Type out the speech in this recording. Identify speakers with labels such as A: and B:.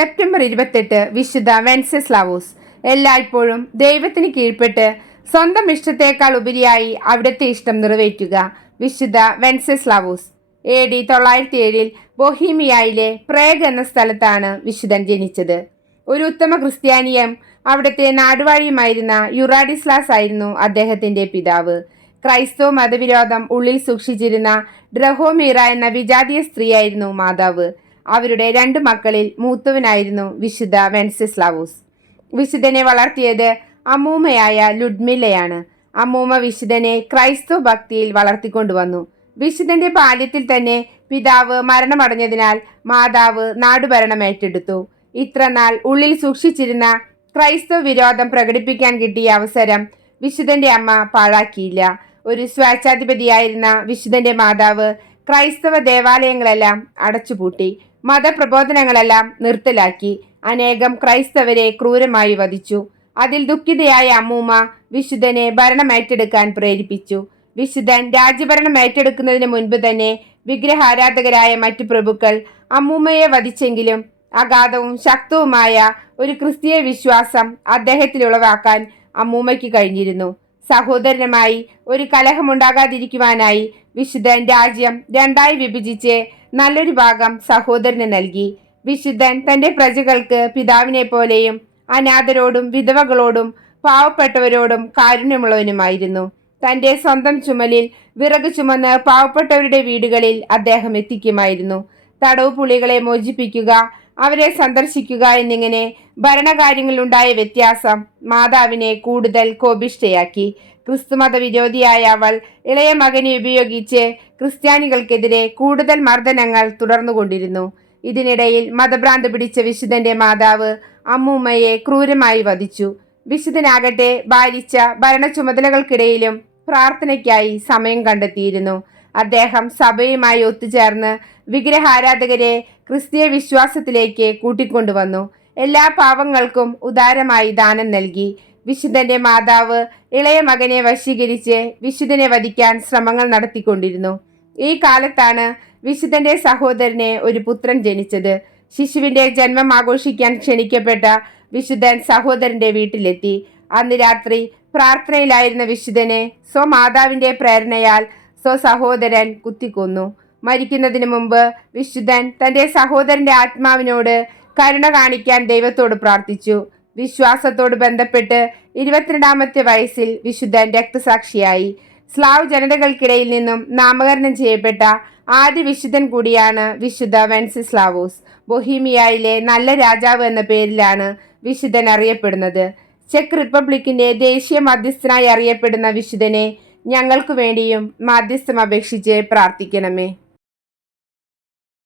A: September ഇരുപത്തെട്ട് വിശുദ്ധ വെൻസെസ്ലാവോസ്. എല്ലായ്പ്പോഴും ദൈവത്തിന് കീഴ്പ്പെട്ട് സ്വന്തം ഇഷ്ടത്തേക്കാൾ ഉപരിയായി അവിടുത്തെ ഇഷ്ടം നിറവേറ്റുക വിശുദ്ധ വെൻസെസ്ലാവോസ്. എ ഡി തൊള്ളായിരത്തി ഏഴിൽ ബൊഹീമിയയിലെ പ്രേഗ് എന്ന സ്ഥലത്താണ് വിശുദ്ധൻ ജനിച്ചത്. ഒരു ഉത്തമ ക്രിസ്ത്യാനിയം അവിടുത്തെ നാടുവാഴിയുമായിരുന്ന യുറാഡിസ്ലാസ് ആയിരുന്നു അദ്ദേഹത്തിന്റെ പിതാവ്. ക്രൈസ്തവ മതവിരോധം ഉള്ളിൽ സൂക്ഷിച്ചിരുന്ന ഡ്രഹോമീറ എന്ന വിജാതീയ സ്ത്രീയായിരുന്നു മാതാവ്. അവരുടെ രണ്ട് മക്കളിൽ മൂത്തവനായിരുന്നു വിശുദ്ധ വെൻസെസ്ലാവൂസ്. വിശുദ്ധനെ വളർത്തിയത് അമ്മൂമ്മയായ ലുഡ്മില്ലയാണ്. അമ്മൂമ്മ വിശുദ്ധനെ ക്രൈസ്തവ ഭക്തിയിൽ വളർത്തിക്കൊണ്ടുവന്നു. വിശുദ്ധന്റെ ബാല്യത്തിൽ തന്നെ പിതാവ് മരണമടഞ്ഞതിനാൽ മാതാവ് നാടുഭരണം ഏറ്റെടുത്തു. ഇത്രനാൾ ഉള്ളിൽ സൂക്ഷിച്ചിരുന്ന ക്രൈസ്തവ വിരോധം പ്രകടിപ്പിക്കാൻ കിട്ടിയ അവസരം വിശുദ്ധന്റെ അമ്മ പാഴാക്കിയില്ല. ഒരു സ്വേച്ഛാധിപതിയായിരുന്ന വിശുദ്ധന്റെ മാതാവ് ക്രൈസ്തവ ദേവാലയങ്ങളെല്ലാം അടച്ചുപൂട്ടി. മതപ്രബോധനങ്ങളെല്ലാം നിർത്തലാക്കി അനേകം ക്രൈസ്തവരെ ക്രൂരമായി വധിച്ചു. അതിൽ ദുഃഖിതയായ അമ്മൂമ്മ വിശുദ്ധനെ ഭരണമേറ്റെടുക്കാൻ പ്രേരിപ്പിച്ചു. വിശുദ്ധൻ രാജ്യഭരണം ഏറ്റെടുക്കുന്നതിന് മുൻപ് തന്നെ വിഗ്രഹാരാധകരായ മറ്റു പ്രഭുക്കൾ അമ്മൂമ്മയെ വധിച്ചെങ്കിലും അഗാധവും ശക്തവുമായ ഒരു ക്രിസ്തീയ വിശ്വാസം അദ്ദേഹത്തിൽ ഉളവാക്കാൻ അമ്മൂമ്മയ്ക്ക് കഴിഞ്ഞിരുന്നു. സഹോദരനുമായി ഒരു കലഹമുണ്ടാകാതിരിക്കുവാനായി വിശുദ്ധൻ രാജ്യം രണ്ടായി വിഭജിച്ച് നല്ലൊരു ഭാഗം സഹോദരന് നൽകി. വിശുദ്ധൻ തന്റെ പ്രജകൾക്ക് പിതാവിനെ പോലെയും അനാഥരോടും വിധവകളോടും പാവപ്പെട്ടവരോടും കാരുണ്യമുള്ളവനുമായിരുന്നു. തന്റെ സ്വന്തം ചുമലിൽ വിറക് ചുമന്ന് പാവപ്പെട്ടവരുടെ വീടുകളിൽ അദ്ദേഹം എത്തിക്കുമായിരുന്നു. തടവ് പുളികളെ മോചിപ്പിക്കുക അവരെ സന്ദർശിക്കുക എന്നിങ്ങനെ ഭരണകാര്യങ്ങളിലുണ്ടായ വ്യത്യാസം മാതാവിനെ കൂടുതൽ കോപിഷ്ഠയാക്കി. ക്രിസ്തുമത വിരോധിയായ അവൾ ഇളയ മകനെ ഉപയോഗിച്ച് ക്രിസ്ത്യാനികൾക്കെതിരെ കൂടുതൽ മർദ്ദനങ്ങൾ തുടർന്നുകൊണ്ടിരുന്നു. ഇതിനിടയിൽ മതഭ്രാന്ത് പിടിച്ച വിശുദ്ധന്റെ മാതാവ് അമ്മൂമ്മയെ ക്രൂരമായി വധിച്ചു. വിശുദ്ധനാകട്ടെ ഭാരിച്ച ഭരണ ചുമതലകൾക്കിടയിലും പ്രാർത്ഥനയ്ക്കായി സമയം കണ്ടെത്തിയിരുന്നു. അദ്ദേഹം സഭയുമായി ഒത്തുചേർന്ന് വിഗ്രഹാരാധകരെ ക്രിസ്തീയ വിശ്വാസത്തിലേക്ക് കൂട്ടിക്കൊണ്ടുവന്നു. എല്ലാ പാവങ്ങൾക്കും ഉദാരമായി ദാനം നൽകി. വിശുദ്ധന്റെ മാതാവ് ഇളയ മകനെ വശീകരിച്ച് വിശുദ്ധനെ വധിക്കാൻ ശ്രമങ്ങൾ നടത്തിക്കൊണ്ടിരുന്നു. ഈ കാലത്താണ് വിശുദ്ധന്റെ സഹോദരനെ ഒരു പുത്രൻ ജനിച്ചത്. ശിശുവിന്റെ ജന്മം ആഘോഷിക്കാൻ ക്ഷണിക്കപ്പെട്ട വിശുദ്ധൻ സഹോദരന്റെ വീട്ടിലെത്തി. അന്ന് രാത്രി പ്രാർത്ഥനയിലായിരുന്ന വിശുദ്ധനെ സ്വമാതാവിന്റെ പ്രേരണയാൽ സ്വസഹോദരൻ കുത്തിക്കൊന്നു. മരിക്കുന്നതിന് മുമ്പ് വിശുദ്ധൻ തന്റെ സഹോദരന്റെ ആത്മാവിനോട് കരുണ കാണിക്കാൻ ദൈവത്തോട് പ്രാർത്ഥിച്ചു. വിശ്വാസത്തോട് ബന്ധപ്പെട്ട് ഇരുപത്തിരണ്ടാമത്തെ വയസ്സിൽ വിശുദ്ധൻ രക്തസാക്ഷിയായി. സ്ലാവ് ജനതകൾക്കിടയിൽ നിന്നും നാമകരണം ചെയ്യപ്പെട്ട ആദ്യ വിശുദ്ധൻ കൂടിയാണ് വിശുദ്ധ വെൻസിസ്ലാവോസ്. ബൊഹീമിയയിലെ നല്ല രാജാവ് എന്ന പേരിലാണ് വിശുദ്ധൻ അറിയപ്പെടുന്നത്. ചെക്ക് റിപ്പബ്ലിക്കിന്റെ ദേശീയ മധ്യസ്ഥനായി അറിയപ്പെടുന്ന വിശുദ്ധനെ ഞങ്ങൾക്കു വേണ്ടിയും മാധ്യസ്ഥം അപേക്ഷിച്ച് പ്രാർത്ഥിക്കണമേ.